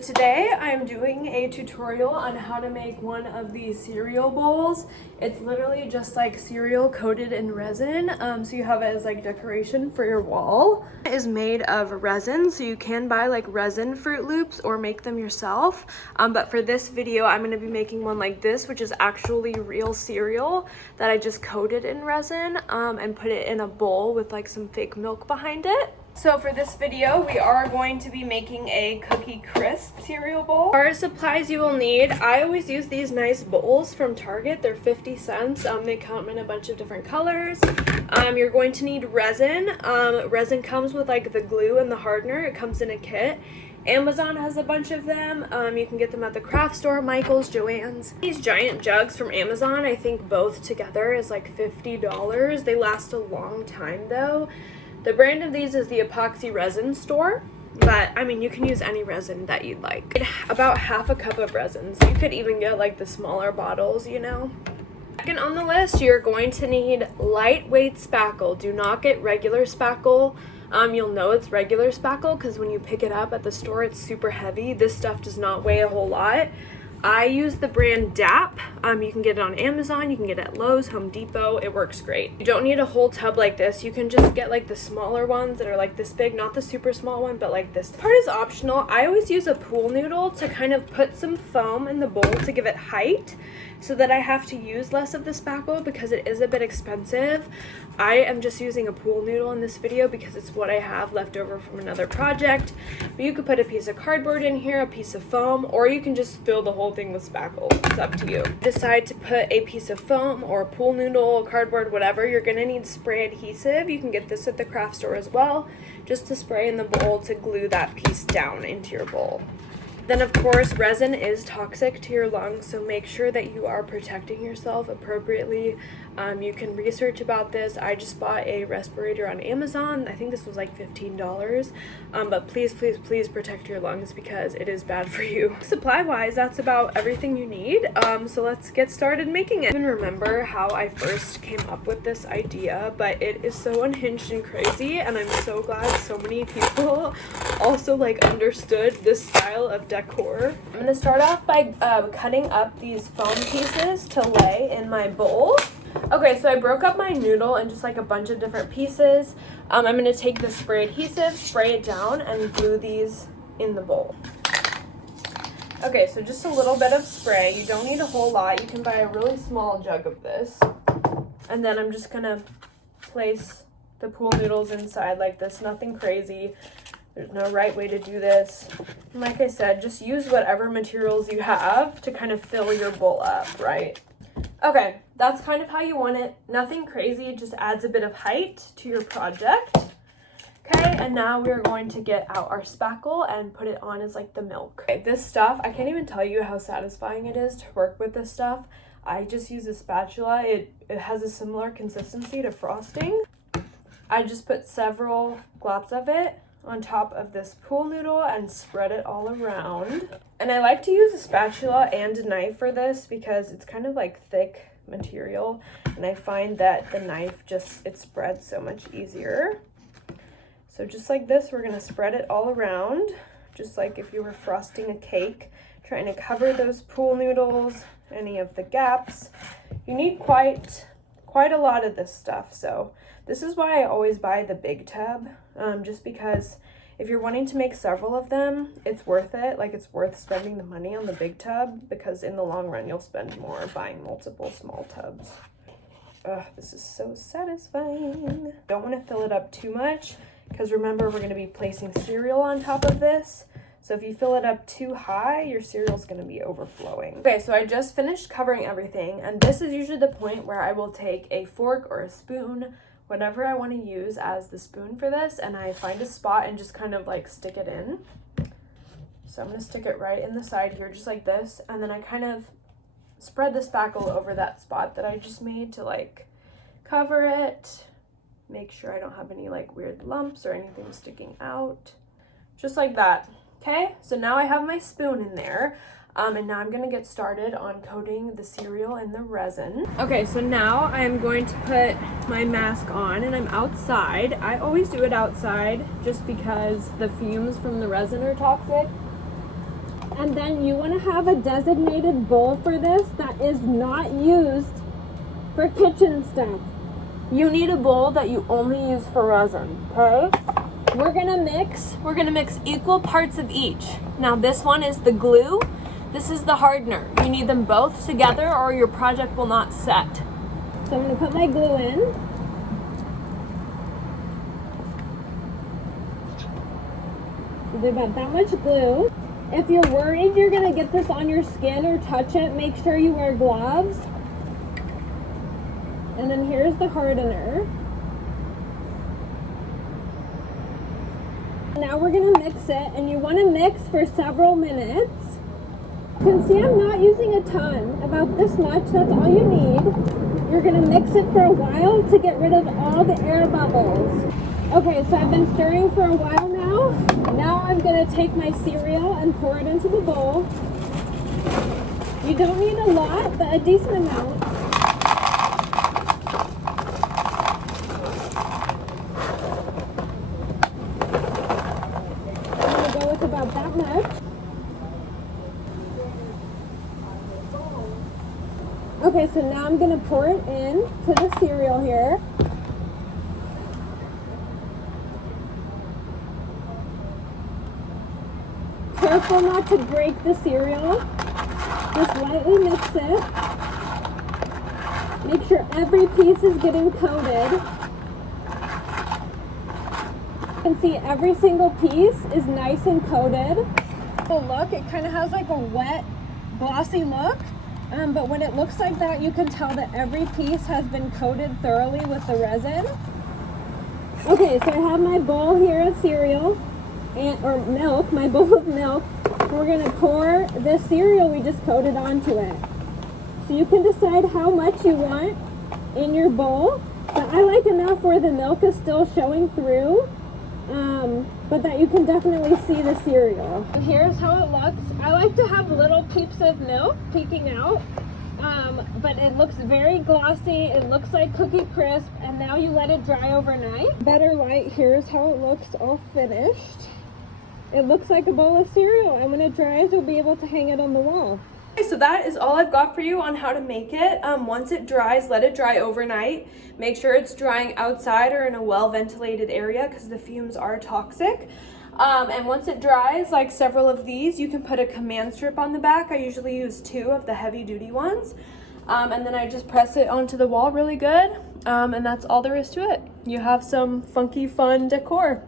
Today I'm doing a tutorial on how to make one of these cereal bowls. It's literally just like cereal coated in resin, so you have it as like decoration for your wall. It is made of resin, so you can buy like resin Fruit Loops or make them yourself. But for this video, I'm going to be making one like this, which is actually real cereal that I just coated in resin and put it in a bowl with like some fake milk behind it. So for this video, we are going to be making a Cookie Crisp cereal bowl. Our supplies you will need, I always use these nice bowls from Target. They're 50 cents. They come in a bunch of different colors. You're going to need resin. Resin comes with like the glue and the hardener. It comes in a kit. Amazon has a bunch of them. You can get them at the craft store, Michael's, Joann's. These giant jugs from Amazon, I think both together is like $50. They last a long time though. The brand of these is the Epoxy Resin Store, but I mean, you can use any resin that you'd like. About half a cup of resin, so you could even get like the smaller bottles, you know. Second on the list, you're going to need lightweight spackle. Do not get regular spackle. You'll know it's regular spackle because when you pick it up at the store, it's super heavy. This stuff does not weigh a whole lot. I use the brand DAP. You can get it on Amazon, you can get it at Lowe's, Home Depot. It works great. You don't need a whole tub like this. You can just get like the smaller ones that are like this big, not the super small one, but like this. Part is optional. I always use a pool noodle to kind of put some foam in the bowl to give it height so that I have to use less of the spackle because it is a bit expensive. I am just using a pool noodle in this video because it's what I have left over from another project. But you could put a piece of cardboard in here, a piece of foam, or you can just fill the whole thing with spackle. It's up to you. Decide to put a piece of foam or a pool noodle, cardboard, whatever. You're gonna need spray adhesive. You can get this at the craft store as well, just to spray in the bowl to glue that piece down into your bowl. Then of course, resin is toxic to your lungs, so make sure that you are protecting yourself appropriately. You can research about this. I just bought a respirator on Amazon. I think this was like $15. But please, please, please protect your lungs because it is bad for you. Supply-wise, that's about everything you need. So let's get started making it. I don't even remember how I first came up with this idea, but it is so unhinged and crazy, and I'm so glad so many people also like understood this style of decor. I'm gonna start off by cutting up these foam pieces to lay in my bowl. Okay, so I broke up my noodle in just like a bunch of different pieces. I'm gonna take the spray adhesive, spray it down, and glue these in the bowl. Okay, so just a little bit of spray. You don't need a whole lot. You can buy a really small jug of this. And then I'm just gonna place the pool noodles inside like this, nothing crazy. There's no right way to do this. And like I said, just use whatever materials you have to kind of fill your bowl up, right? Okay, that's kind of how you want it. Nothing crazy, it just adds a bit of height to your project. Okay, and now we're going to get out our spackle and put it on as like the milk. Okay, this stuff, I can't even tell you how satisfying it is to work with this stuff. I just use a spatula. It has a similar consistency to frosting. I just put several globs of it on top of this pool noodle and spread it all around. And I like to use a spatula and a knife for this because it's kind of like thick material, and I find that the knife it spreads so much easier. So just like this, we're gonna spread it all around, just like if you were frosting a cake, trying to cover those pool noodles, any of the gaps. You need quite a lot of this stuff, so this is why I always buy the big tub, just because if you're wanting to make several of them, it's worth it. Like, it's worth spending the money on the big tub because in the long run, you'll spend more buying multiple small tubs. Ugh, this is so satisfying. Don't want to fill it up too much because remember, we're going to be placing cereal on top of this. So if you fill it up too high, your cereal's going to be overflowing. Okay, so I just finished covering everything, and this is usually the point where I will take a fork or a spoon, whatever I want to use as the spoon for this, and I find a spot and just kind of like stick it in. So I'm going to stick it right in the side here, just like this, and then I kind of spread the spackle over that spot that I just made to like cover it, make sure I don't have any like weird lumps or anything sticking out, just like that. Okay, so now I have my spoon in there, and now I'm gonna get started on coating the cereal in the resin. Okay, so now I am going to put my mask on, and I'm outside. I always do it outside just because the fumes from the resin are toxic. And then you want to have a designated bowl for this that is not used for kitchen stuff. You need a bowl that you only use for resin, okay? We're gonna mix equal parts of each. Now this one is the glue, this is the hardener. You need them both together or your project will not set. So I'm gonna put my glue in. There's about that much glue. If you're worried you're gonna get this on your skin or touch it, make sure you wear gloves. And then here's the hardener. Now we're gonna mix it, and you wanna mix for several minutes. You can see I'm not using a ton, about this much, that's all you need. You're gonna mix it for a while to get rid of all the air bubbles. Okay, so I've been stirring for a while now. Now I'm gonna take my cereal and pour it into the bowl. You don't need a lot, but a decent amount. About that much. Okay, so now I'm going to pour it in to the cereal here. Careful not to break the cereal. Just lightly mix it. Make sure every piece is getting coated. You can see every single piece is nice and coated. So look, it kind of has like a wet, glossy look, but when it looks like that, you can tell that every piece has been coated thoroughly with the resin. Okay, so I have my bowl here of cereal, or milk, my bowl of milk. We're gonna pour the cereal we just coated onto it. So you can decide how much you want in your bowl, but I like enough where the milk is still showing through. But that you can definitely see the cereal. And here's how it looks. I like to have little peeps of milk peeking out, but it looks very glossy. It looks like Cookie Crisp, and now you let it dry overnight. Better light, here's how it looks all finished. It looks like a bowl of cereal, and when it dries, you'll be able to hang it on the wall. Okay, so that is all I've got for you on how to make it. Once it dries, let it dry overnight. Make sure it's drying outside or in a well-ventilated area because the fumes are toxic. And once it dries, like several of these, you can put a command strip on the back. I usually use 2 of the heavy-duty ones. And then I just press it onto the wall really good. And that's all there is to it. You have some funky, fun decor.